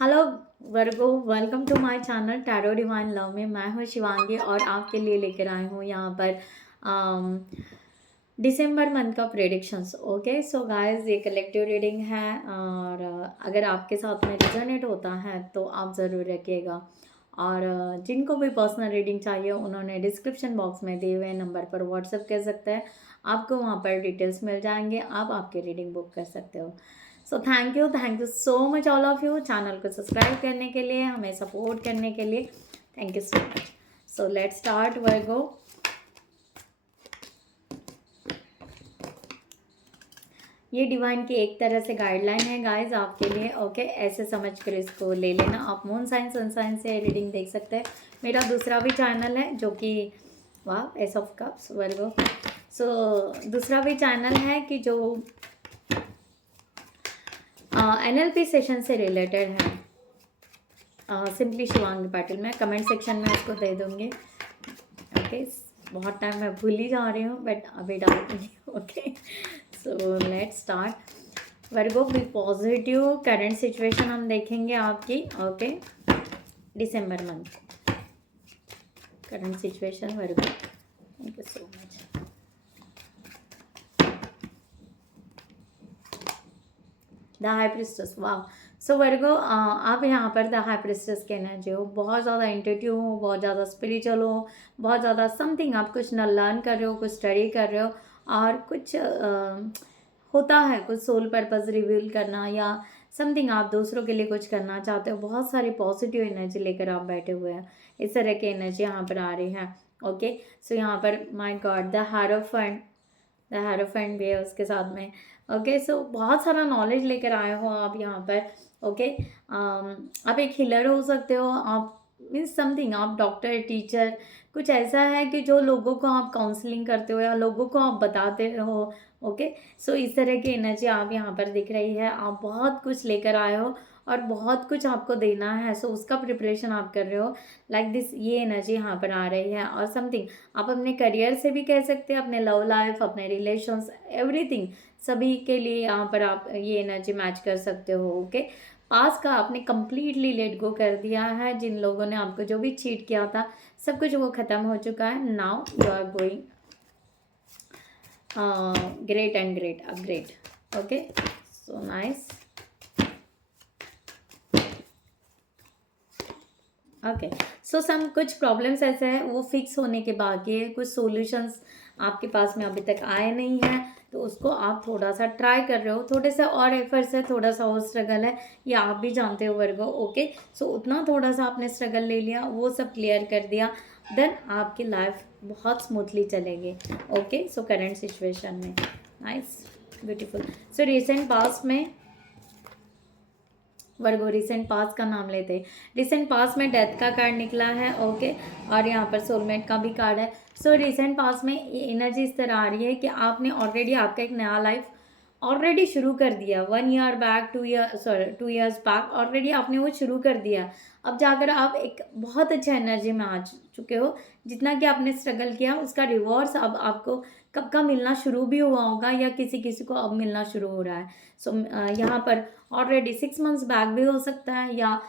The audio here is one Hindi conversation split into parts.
Hello Virgo, welcome to my channel tarot divine love में। मैं हूँ शिवांगी और आपके लिए लेकर आई हूँ यहाँ पर दिसंबर मंथ का प्रेडिक्शंस। ओके सो गाइस, ये कलेक्टिव रीडिंग है और अगर आपके साथ में रिजोनेट होता है तो आप ज़रूर रखिएगा। और जिनको भी पर्सनल रीडिंग चाहिए उन्होंने डिस्क्रिप्शन बॉक्स में दिए हुए नंबर पर व्हाट्सएप कर सकते हैं। आपको वहाँ पर डिटेल्स मिल जाएंगे, आप आपकी रीडिंग बुक कर सकते हो। So thank you so much all of you, channel को सब्सक्राइब करने के लिए, हमें सपोर्ट करने के लिए। Thank you so much. So let's start Virgo. ये डिवाइन की एक तरह से गाइडलाइन है गाइस आपके लिए। ओके, ऐसे समझ कर इसको ले लेना। आप मून साइन सन साइन से रीडिंग देख सकते हैं। मेरा दूसरा भी चैनल है जो कि वाह एस ऑफ कप्स वर्गो। सो दूसरा भी चैनल है कि जो NLP सेशन से रिलेटेड है। सिंपली शिवांगी पाटिल, मैं कमेंट सेक्शन में उसको दे दूँगी। ओके, बहुत टाइम मैं भूल ही जा रही हूँ बट अभी डाल दूँगी। Okay so let's start. Virgo be positive, current situation हम देखेंगे आपकी। Okay, December month current situation Virgo. Thank you so much. The high priestess, वाह। सो वर्गो, आप यहाँ पर द हाई प्रिस्टेस के एनर्जी हो, बहुत ज़्यादा इंट्यूटिव हो, बहुत ज़्यादा स्पिरिचुअल हो, बहुत ज़्यादा समथिंग आप कुछ न लर्न कर रहे हो, कुछ स्टडी कर रहे हो और कुछ होता है कुछ सोल पर्पस रिवील करना या समथिंग आप दूसरों के लिए कुछ करना चाहते हो। बहुत सारी पॉजिटिव एनर्जी लेकर आप बैठे हुए हैं। इस तरह की एनर्जी यहाँ पर आ रही है। ओके सो यहाँ पर माय गॉड द हेरोफेंट भी है उसके साथ में। ओके सो बहुत सारा नॉलेज लेकर आए हो आप यहाँ पर। ओके आप एक हीलर हो सकते हो, आप मीन्स समथिंग, आप डॉक्टर टीचर कुछ ऐसा है कि जो लोगों को आप काउंसलिंग करते हो या लोगों को आप बताते हो। ओके सो इस तरह की एनर्जी आप यहाँ पर दिख रही है। आप बहुत कुछ लेकर आए हो और बहुत कुछ आपको देना है, सो उसका प्रिपरेशन आप कर रहे हो। लाइक दिस, ये एनर्जी यहाँ पर आ रही है। और समथिंग आप अपने करियर से भी कह सकते हैं, अपने लव लाइफ, अपने रिलेशंस, एवरीथिंग, सभी के लिए यहाँ पर आप ये एनर्जी मैच कर सकते हो। ओके, पास का आपने कंप्लीटली लेट गो कर दिया है। जिन लोगों ने आपको जो भी चीट किया था सब कुछ वो ख़त्म हो चुका है। Now you are going great and great upgrade. Okay so nice. Okay so some कुछ प्रॉब्लम्स ऐसे हैं वो फिक्स होने के बाकी है, कुछ सॉल्यूशंस आपके पास में अभी तक आए नहीं हैं, तो उसको आप थोड़ा सा ट्राई कर रहे हो। थोड़े सा और एफर्ट्स है, थोड़ा सा और स्ट्रगल है, ये आप भी जानते हो वर्गो। ओके सो उतना थोड़ा सा आपने स्ट्रगल ले लिया, वो सब क्लियर कर दिया, देन आपकी लाइफ बहुत स्मूथली चलेगी। ओके सो करंट सिचुएशन में nice beautiful. So recent past में वर्गो, रिसेंट पास का नाम लेते हैं। रिसेंट पास में डेथ का कार्ड निकला है। ओके और यहाँ पर सोलमेट का भी कार्ड है। सो रिसेंट पास में एनर्जी इस तरह आ रही है कि आपने ऑलरेडी आपका एक नया लाइफ ऑलरेडी शुरू कर दिया। 1 year back, 2 years back already आपने वो शुरू कर दिया। अब जाकर आप एक बहुत अच्छा एनर्जी में आ चुके हो। जितना कि आपने स्ट्रगल किया उसका रिवॉर्ड्स अब आपको कब का मिलना शुरू भी हुआ होगा या किसी किसी को अब मिलना शुरू हो रहा है। सो यहाँ पर ऑलरेडी 6 मंथ्स बैक भी हो सकता है या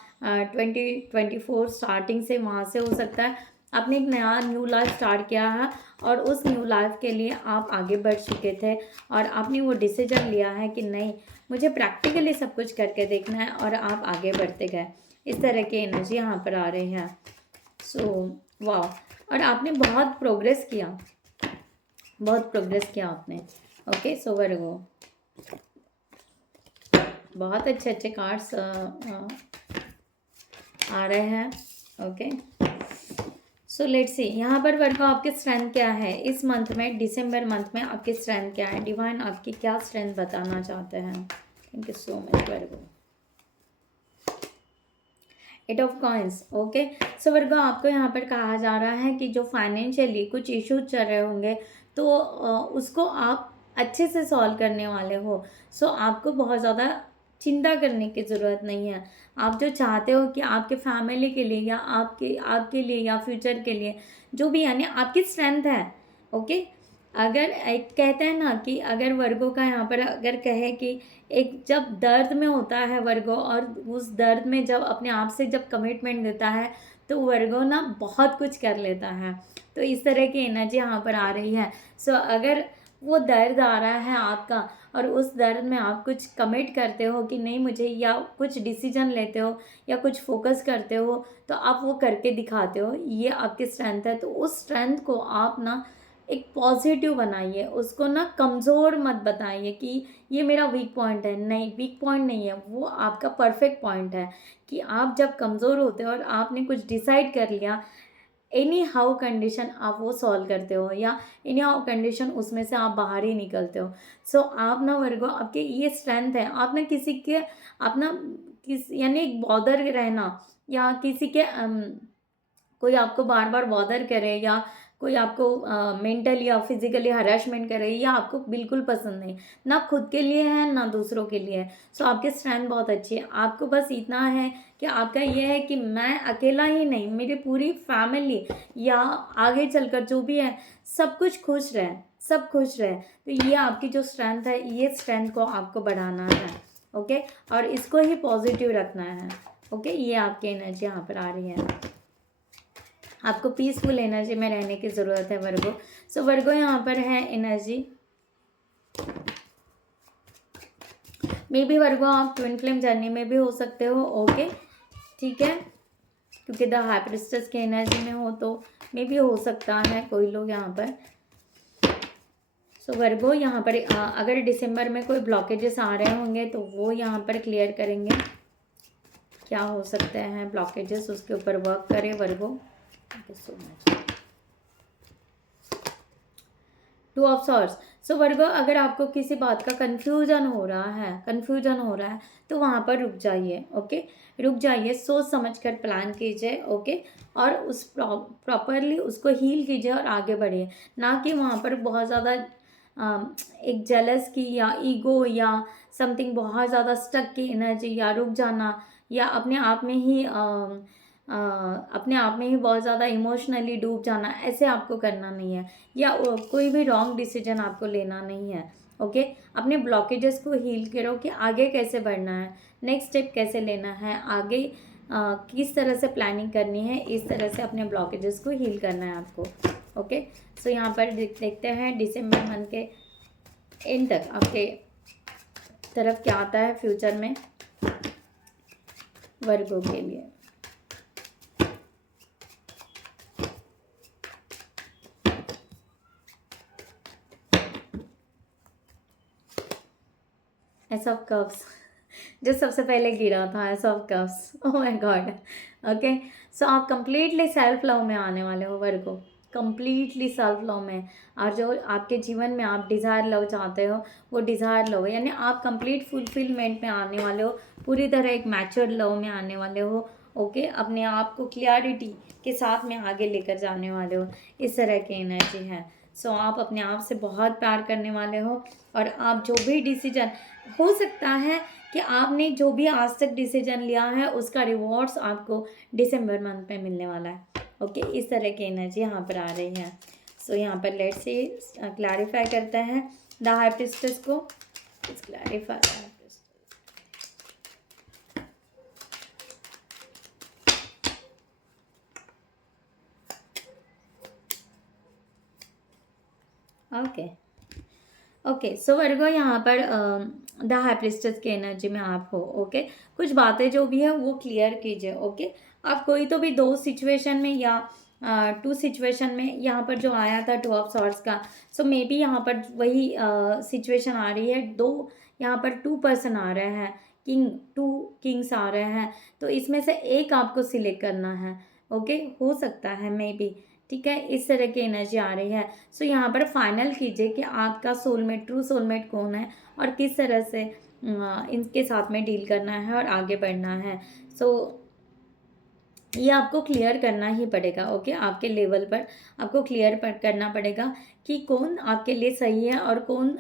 2024 स्टार्टिंग से वहाँ से हो सकता है। आपने एक नया न्यू लाइफ स्टार्ट किया है और उस न्यू लाइफ के लिए आप आगे बढ़ चुके थे और आपने वो डिसीजन लिया है कि नहीं, मुझे प्रैक्टिकली सब कुछ करके देखना है और आप आगे बढ़ते गए। इस तरह की एनर्जी यहाँ पर आ रही है। सो वाह, और आपने बहुत प्रोग्रेस किया, बहुत प्रोग्रेस किया आपने। ओके सो वर्गो, बहुत अच्छे अच्छे कार्ड्स आ रहे हैं। ओके सो लेट्स सी यहाँ पर वर्गो आपकी स्ट्रेंथ क्या है इस मंथ में, दिसंबर मंथ में आपकी स्ट्रेंथ क्या है, डिवाइन आपकी क्या स्ट्रेंथ बताना चाहते हैं। Thank you so much Virgo. 8 of coins. Okay so Virgo, आपको यहाँ पर कहा जा रहा है कि जो फाइनेंशियली कुछ इश्यूज चल रहे होंगे तो उसको आप अच्छे से सॉल्व करने वाले हो। सो आपको बहुत ज़्यादा चिंता करने की ज़रूरत नहीं है। आप जो चाहते हो कि आपके फैमिली के लिए या आपके आपके लिए या फ्यूचर के लिए जो भी, यानी आपकी स्ट्रेंथ है। ओके अगर एक कहते हैं ना कि अगर वर्गों का यहाँ पर अगर कहे कि एक जब दर्द में होता है वर्गो, और उस दर्द में जब अपने आप से जब कमिटमेंट देता है, तो वर्गो ना बहुत कुछ कर लेता है। तो इस तरह की एनर्जी यहाँ पर आ रही है। सो अगर वो दर्द आ रहा है आपका, और उस दर्द में आप कुछ कमिट करते हो कि नहीं मुझे, या कुछ डिसीजन लेते हो या कुछ फोकस करते हो, तो आप वो करके दिखाते हो, ये आपकी स्ट्रेंथ है। तो उस स्ट्रेंथ को आप ना एक पॉजिटिव बनाइए, उसको ना कमज़ोर मत बताइए कि ये मेरा वीक पॉइंट है। नहीं, वीक पॉइंट नहीं है, वो आपका परफेक्ट पॉइंट है। कि आप जब कमज़ोर होते हो और आपने कुछ डिसाइड कर लिया, एनी हाउ कंडीशन आप वो सॉल्व करते हो, या एनी हाउ कंडीशन उसमें से आप बाहर ही निकलते हो। सो आप ना वर्गो, आपके ये स्ट्रेंथ है। आप ना किसी के, आप ना यानी बॉदर रहना, या किसी के कोई आपको बार बार बॉदर करे, या कोई आपको मेंटली या फिजिकली हरासमेंट करे, या आपको बिल्कुल पसंद नहीं, ना खुद के लिए है ना दूसरों के लिए है। सो आपकी स्ट्रेंथ बहुत अच्छी है। आपको बस इतना है कि आपका ये है कि मैं अकेला ही नहीं, मेरी पूरी फैमिली या आगे चलकर जो भी है सब कुछ खुश रहे, सब खुश रहे। तो ये आपकी जो स्ट्रेंथ है, ये स्ट्रेंथ को आपको बढ़ाना है। ओके, और इसको ही पॉजिटिव रखना है। ओके, ये आपकी एनर्जी यहाँ पर आ रही है। आपको पीसफुल एनर्जी में रहने की ज़रूरत है वर्गो। सो वर्गो यहाँ पर है एनर्जी, मे बी वर्गो आप ट्विन फ्लेम जर्नी में भी हो सकते हो। ओके, ठीक है, क्योंकि द हाई प्रिस्टेस की एनर्जी में हो तो मे बी हो सकता है कोई लोग यहाँ पर। सो वर्गो यहाँ पर अगर दिसंबर में कोई ब्लॉकेजेस आ रहे होंगे तो वो यहाँ पर क्लियर करेंगे। क्या हो सकते हैं ब्लॉकेजेस, उसके ऊपर वर्क करें Virgo. Thank you so much. Two of swords. So Virgo, अगर आपको किसी बात का कन्फ्यूजन हो रहा है तो वहाँ पर रुक जाइए। ओके, रुक जाइए, सोच समझ कर प्लान कीजिए। ओके, और उस प्रॉपरली उसको हील कीजिए और आगे बढ़िए। ना कि वहाँ पर बहुत ज़्यादा एक जेलस की या ईगो या समथिंग बहुत ज़्यादा स्टक की एनर्जी, या रुक जाना, या अपने आप में ही बहुत ज़्यादा इमोशनली डूब जाना, ऐसे आपको करना नहीं है। या कोई भी रॉन्ग डिसीजन आपको लेना नहीं है। ओके, अपने ब्लॉकेजेस को हील करो कि आगे कैसे बढ़ना है, नेक्स्ट स्टेप कैसे लेना है, आगे किस तरह से प्लानिंग करनी है, इस तरह से अपने ब्लॉकेजेस को हील करना है आपको। ओके, सो यहाँ पर देखते हैं दिसंबर मंथ के एंड तक आपके तरफ क्या आता है फ्यूचर में वर्गो के लिए। एस ऑफ कप्स जो सबसे पहले गिरा था, ace of cups. Oh my god. Okay, so आप कंप्लीटली सेल्फ लव में आने वाले हो वर्गो, कंप्लीटली सेल्फ लव में। और जो आपके जीवन में आप डिज़ायर लव चाहते हो, वो डिज़ायर लव, यानी आप कंप्लीट फुलफिलमेंट में आने वाले हो, पूरी तरह एक मैच्योर लव में आने वाले हो। ओके, अपने आप को क्लियरिटी के साथ में आगे लेकर जाने वाले हो, इस तरह की एनर्जी है। सो आप अपने आप से बहुत प्यार करने वाले हो, और आप जो भी डिसीजन, हो सकता है कि आपने जो भी आज तक डिसीजन लिया है उसका रिवॉर्ड्स आपको दिसंबर मंथ में मिलने वाला है। ओके, इस तरह की एनर्जी यहाँ पर आ रही है। सो यहाँ पर लेट्स से क्लैरिफाई करते हैं द हाई प्रिस्टेस को। क्लैरिफाई ओके, सो वर्गो यहाँ पर द हाई प्रिस्टेस की एनर्जी में आप हो। ओके, कुछ बातें जो भी है वो क्लियर कीजिए। ओके, आप कोई तो भी दो सिचुएशन में या टू सिचुएशन में, यहाँ पर जो आया था टू ऑफ सॉर्ड्स का, सो मे बी यहाँ पर वही सिचुएशन आ रही है। दो यहाँ पर टू पर्सन आ रहे हैं, टू किंग्स आ रहे हैं, तो इसमें से एक आपको सिलेक्ट करना है। ओके, हो सकता है मे बी, ठीक है, इस तरह की एनर्जी आ रही है। सो यहाँ पर फाइनल कीजिए कि आपका सोलमेट, ट्रू सोलमेट कौन है, और किस तरह से इनके साथ में डील करना है और आगे बढ़ना है। सो ये आपको क्लियर करना ही पड़ेगा। ओके, आपके लेवल पर आपको क्लियर करना पड़ेगा कि कौन आपके लिए सही है और कौन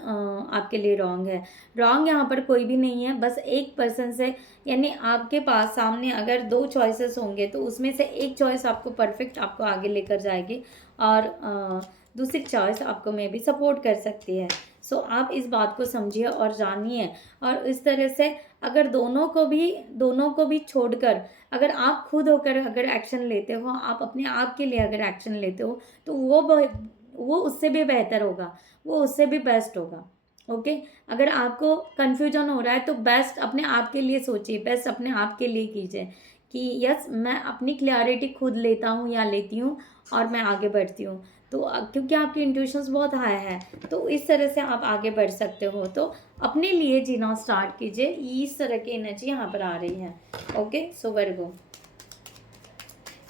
आपके लिए रॉन्ग है। रॉन्ग यहाँ पर कोई भी नहीं है, बस एक पर्सन से, यानी आपके पास सामने अगर दो चॉइसेस होंगे तो उसमें से एक चॉइस आपको परफेक्ट आपको आगे लेकर जाएगी, और दूसरी चॉइस आपको मे भी सपोर्ट कर सकती है। सो आप इस बात को समझिए और जानिए, और इस तरह से अगर दोनों को भी छोड़कर अगर आप खुद होकर अगर एक्शन लेते हो, आप अपने आप के लिए अगर एक्शन लेते हो, तो वो उससे भी बेहतर होगा, वो उससे भी बेस्ट होगा। ओके, अगर आपको कन्फ्यूजन हो रहा है तो बेस्ट अपने आप के लिए सोचिए, बेस्ट अपने आप के लिए कीजिए कि यस मैं अपनी क्लैरिटी खुद लेता हूँ या लेती हूँ और मैं आगे बढ़ती हूँ। तो क्योंकि आपकी इंट्यूशंस बहुत हाई है, तो इस तरह से आप आगे बढ़ सकते हो। तो अपने लिए जीना स्टार्ट कीजिए, इस तरह की एनर्जी यहाँ पर आ रही है। Okay, so Virgo,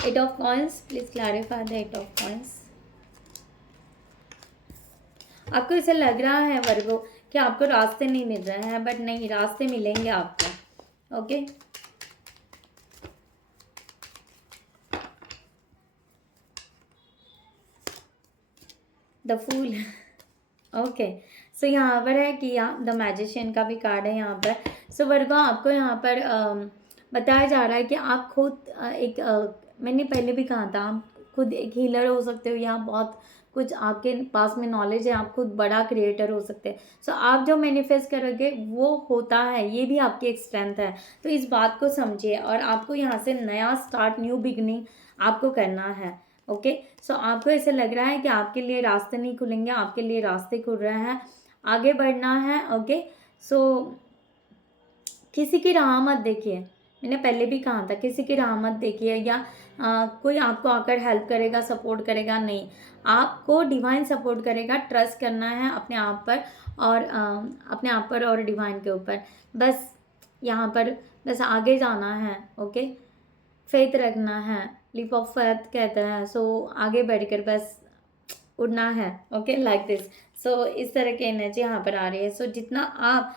8 of coins, please clarify the 8 of coins. आपको ऐसा लग रहा है वर्गो कि आपको रास्ते नहीं मिल रहे हैं, बट नहीं, रास्ते मिलेंगे आपको। Okay, the fool. Okay, so यहाँ पर है कि द मैजिशियन का भी कार्ड है यहाँ पर। सो वर्गो, आपको यहाँ पर बताया जा रहा है कि आप खुद मैंने पहले भी कहा था, आप खुद एक हीलर हो सकते हो, या बहुत कुछ आपके पास में नॉलेज है, आप खुद बड़ा क्रिएटर हो सकते हैं। सो आप जो मैनिफेस्ट करोगे वो होता है, ये भी आपकी एक स्ट्रेंथ है। तो इस बात को समझिए, और आपको यहाँ से नया स्टार्ट, न्यू बिगनिंग आपको करना है। ओके, सो आपको ऐसे लग रहा है कि आपके लिए रास्ते नहीं खुलेंगे, आपके लिए रास्ते खुल रहे हैं, आगे बढ़ना है। ओके, सो किसी की राह मत देखिए, मैंने पहले भी कहा था, किसी की राह मत देखिए, या कोई आपको आकर हेल्प करेगा, सपोर्ट करेगा, नहीं, आपको डिवाइन सपोर्ट करेगा। ट्रस्ट करना है अपने आप पर, और अपने आप पर और डिवाइन के ऊपर, बस यहाँ पर बस आगे जाना है। ओके, फेथ रखना है, लीप ऑफ फेथ कहते हैं। सो आगे बढ़कर बस उड़ना है। Okay, like this. सो इस तरह की एनर्जी यहाँ पर आ रही है। सो जितना आप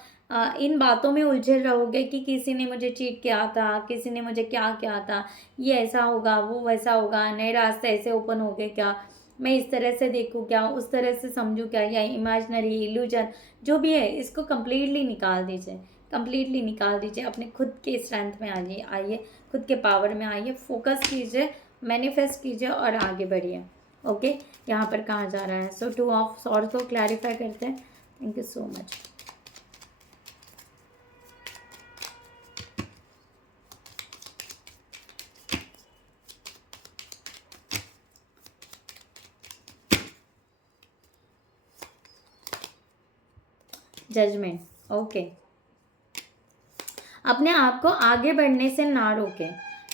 इन बातों में उलझे रहोगे कि किसी ने मुझे चीट किया था, किसी ने मुझे क्या किया था, ये ऐसा होगा, वो वैसा होगा, नए रास्ते ऐसे ओपन हो गए क्या, मैं इस तरह से देखूँ क्या, उस तरह से समझूँ क्या, या इमेजिनरी इल्यूजन जो भी है, इसको कम्प्लीटली निकाल दीजिए, कम्प्लीटली निकाल दीजिए। अपने खुद के स्ट्रेंथ में आइए, खुद के पावर में आइए, फोकस कीजिए, मैनिफेस्ट कीजिए और आगे बढ़िए। ओके, यहाँ पर कहा जा रहा है। सो 2 ऑफ सॉर्ड्स को क्लैरिफाई करते हैं। Thank you so much. Judgement. Okay, अपने आप को आगे बढ़ने से ना रोके,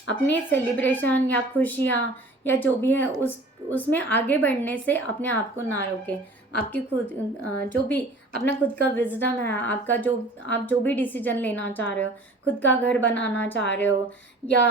अपनी सेलिब्रेशन या खुशियाँ या जो भी है उसमें आगे बढ़ने से अपने आप को ना रोके। आपकी खुद जो भी अपना खुद का विजडम है, आपका आप जो भी डिसीजन लेना चाह रहे हो, खुद का घर बनाना चाह रहे हो, या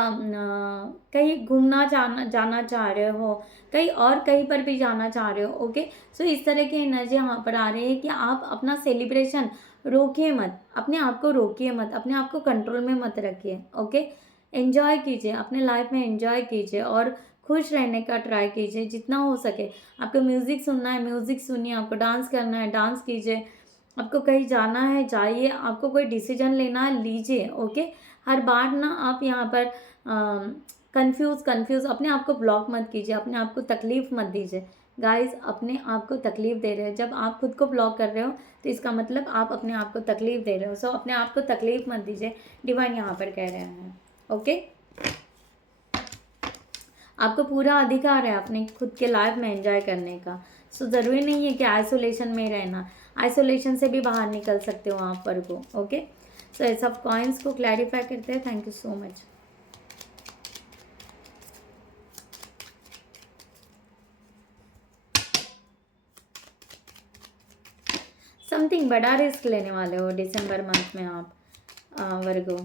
कहीं घूमना जाना चाह रहे हो, कहीं पर भी जाना चाह रहे हो। ओके, सो इस तरह की एनर्जी यहाँ पर आ रही है कि आप अपना सेलिब्रेशन रोकिए मत, अपने आप को रोकिए मत, अपने आप को कंट्रोल में मत रखिए। ओके, एंजॉय कीजिए, अपने लाइफ में एंजॉय कीजिए और खुश रहने का ट्राई कीजिए जितना हो सके। आपको म्यूज़िक सुनना है, म्यूज़िक सुनिए, आपको डांस करना है, डांस कीजिए, आपको कहीं जाना है, जाइए, आपको कोई डिसीजन लेना है, लीजिए। ओके, हर बार ना आप यहाँ पर कंफ्यूज अपने आप को ब्लॉक मत कीजिए, अपने आप को तकलीफ़ मत दीजिए। गाइस, अपने आप को तकलीफ़ दे रहे हैं, जब आप खुद को ब्लॉक कर रहे हो तो इसका मतलब आप अपने आप को तकलीफ़ दे रहे हो। सो अपने आप को तकलीफ़ मत दीजिए, डिवाइन यहाँ पर कह रहे हैं। ओके, आपको पूरा अधिकार है अपने खुद के लाइफ में एंजॉय करने का। सो ज़रूरी नहीं है कि आइसोलेशन में रहना, आइसोलेशन से भी बाहर निकल सकते हो आप पर को। ओके, सो ये सब कॉइन्स को क्लैरिफाई करते हैं। Thank you so much. Something बड़ा रिस्क लेने वाले हो दिसंबर मंथ में आप, Virgo.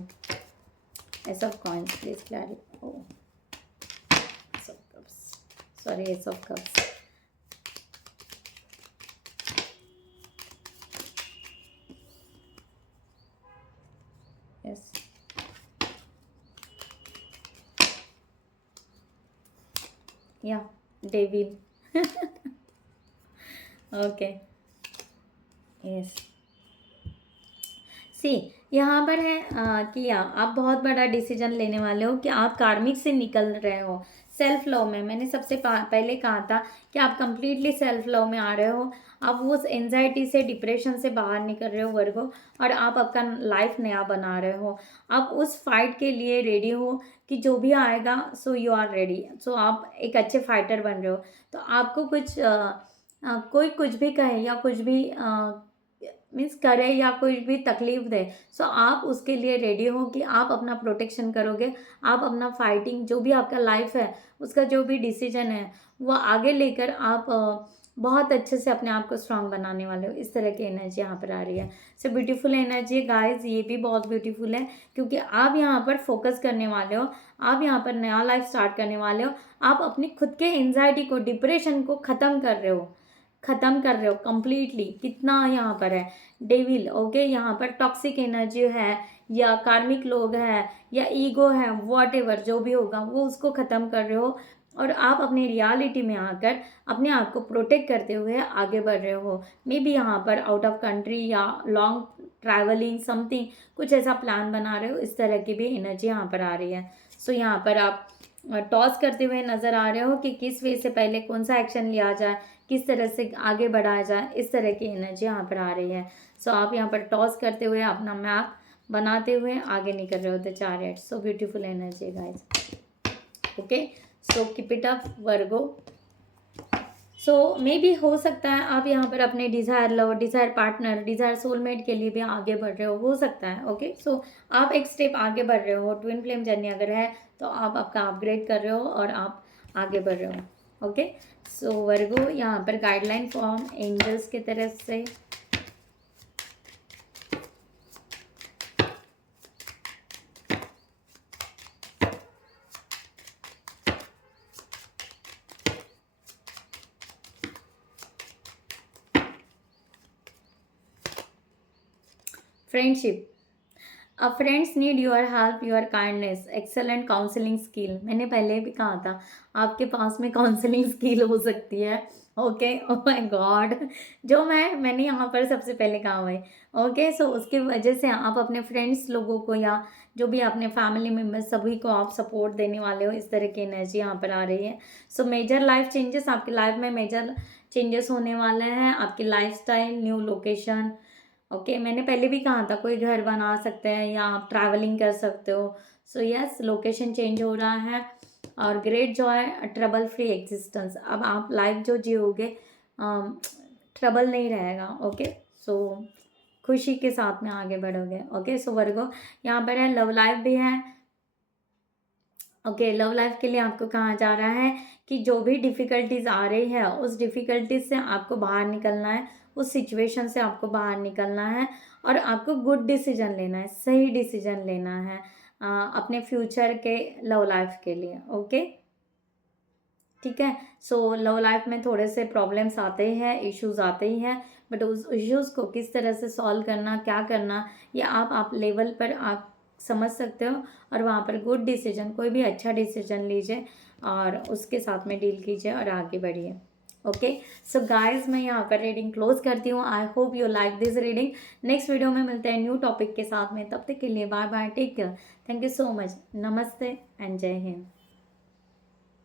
Ace of coins, please clarify. Oh, ace of cups, sorry, ace of cups. Yes, yeah David. Okay, yes, see यहाँ पर है कि आप बहुत बड़ा डिसीजन लेने वाले हो कि आप कार्मिक से निकल रहे हो, सेल्फ लव में, मैंने सबसे पहले कहा था कि आप कंप्लीटली सेल्फ लव में आ रहे हो। आप उस एंजाइटी से, डिप्रेशन से बाहर निकल रहे हो वर्गो, और आप आपका लाइफ नया बना रहे हो। आप उस फाइट के लिए रेडी हो कि जो भी आएगा, सो यू आर रेडी। सो आप एक अच्छे फाइटर बन रहे हो। तो आपको कोई कुछ भी कहे या कुछ भी मीन्स करे या कोई भी तकलीफ दे, सो आप उसके लिए रेडी हो कि आप अपना प्रोटेक्शन करोगे। आप अपना फाइटिंग, जो भी आपका लाइफ है उसका जो भी डिसीजन है वो आगे लेकर आप बहुत अच्छे से अपने आप को स्ट्रांग बनाने वाले हो। इस तरह की एनर्जी यहाँ पर आ रही है। सो ब्यूटीफुल एनर्जी गाइस, ये भी बहुत ब्यूटीफुल है क्योंकि आप यहाँ पर फोकस करने वाले हो। आप यहाँ पर नया लाइफ स्टार्ट करने वाले हो। आप अपनी खुद के एंजाइटी को, डिप्रेशन को ख़त्म कर रहे हो, ख़त्म कर रहे हो कंप्लीटली। कितना यहाँ पर है डेविल, ओके। यहाँ पर टॉक्सिक एनर्जी है या कार्मिक लोग हैं या ईगो है, वॉट एवर जो भी होगा वो उसको ख़त्म कर रहे हो। और आप अपनी रियलिटी में आकर अपने आप को प्रोटेक्ट करते हुए आगे बढ़ रहे हो। मे बी यहाँ पर आउट ऑफ कंट्री या लॉन्ग ट्रैवलिंग समथिंग, कुछ ऐसा प्लान बना रहे हो। इस तरह की भी एनर्जी यहाँ पर आ रही है। सो यहाँ पर आप टॉस करते हुए नज़र आ रहे हो कि किस वे से पहले कौन सा एक्शन लिया जाए, किस तरह से आगे बढ़ाया जाए। इस तरह की एनर्जी यहाँ पर आ रही है। सो आप यहाँ पर टॉस करते हुए, अपना मैप बनाते हुए आगे निकल रहे हो। The chariot, so beautiful energy guys, okay. So keep it up Virgo. So may be हो सकता है आप यहाँ पर अपने desire lover, desire partner, desire soulmate के लिए भी आगे बढ़ रहे हो सकता है, ओके। सो आप एक स्टेप आगे बढ़ रहे हो। ट्विन फ्लेम जर्नी अगर है तो आप आपका अपग्रेड कर रहे हो और आप आगे बढ़ रहे हो, ओके। सो वर्गो, यहाँ पर गाइडलाइन फॉर्म एंजल्स की तरफ से friendship. Friends need your help, your kindness, excellent counselling skill. मैंने पहले भी कहा था आपके पास में काउंसलिंग स्किल हो सकती है, ओके। ओह माय गॉड, जो मैंने यहाँ पर सबसे पहले कहा भाई, ओके। सो उसकी वजह से आप अपने फ्रेंड्स लोगों को या जो भी अपने फैमिली मेम्बर्स सभी को आप सपोर्ट देने वाले हो। इस तरह की एनर्जी यहाँ पर आ रही है। सो मेजर लाइफ चेंजेस, आपकी लाइफ में मेजर चेंजेस होने वाले हैं। आपकी life style, new location, okay. मैंने पहले भी कहा था कोई घर बना सकते हैं या आप ट्रैवलिंग कर सकते हो। सो यस, लोकेशन चेंज हो रहा है। और great Joy, trouble free existence. अब आप लाइफ जो जियोगे ट्रबल नहीं रहेगा, ओके। सो खुशी के साथ में आगे बढ़ोगे, ओके। सो वर्गो, यहाँ पर है लव लाइफ भी है, ओके। लव लाइफ के लिए आपको कहा जा रहा है कि जो भी डिफ़िकल्टीज आ रही है उस डिफ़िकल्टीज से आपको बाहर निकलना है, उस सिचुएशन से आपको बाहर निकलना है और आपको गुड डिसीजन लेना है, सही डिसीजन लेना है अपने फ्यूचर के लव लाइफ के लिए, ओके। ठीक है। सो लव लाइफ में थोड़े से प्रॉब्लम्स आते ही हैं, इश्यूज आते ही हैं, बट उस इश्यूज़ को किस तरह से सॉल्व करना, क्या करना, ये आप लेवल पर आप समझ सकते हो। और वहाँ पर गुड डिसीजन, कोई भी अच्छा डिसीजन लीजिए और उसके साथ में डील कीजिए और आगे बढ़िए, ओके। सो गाइज, मैं यहाँ पर रीडिंग क्लोज करती हूँ। I hope you like this reading. Next video में मिलते हैं न्यू टॉपिक के साथ में। तब तक के लिए bye bye, take care, thank you so much, namaste and Jai Hind.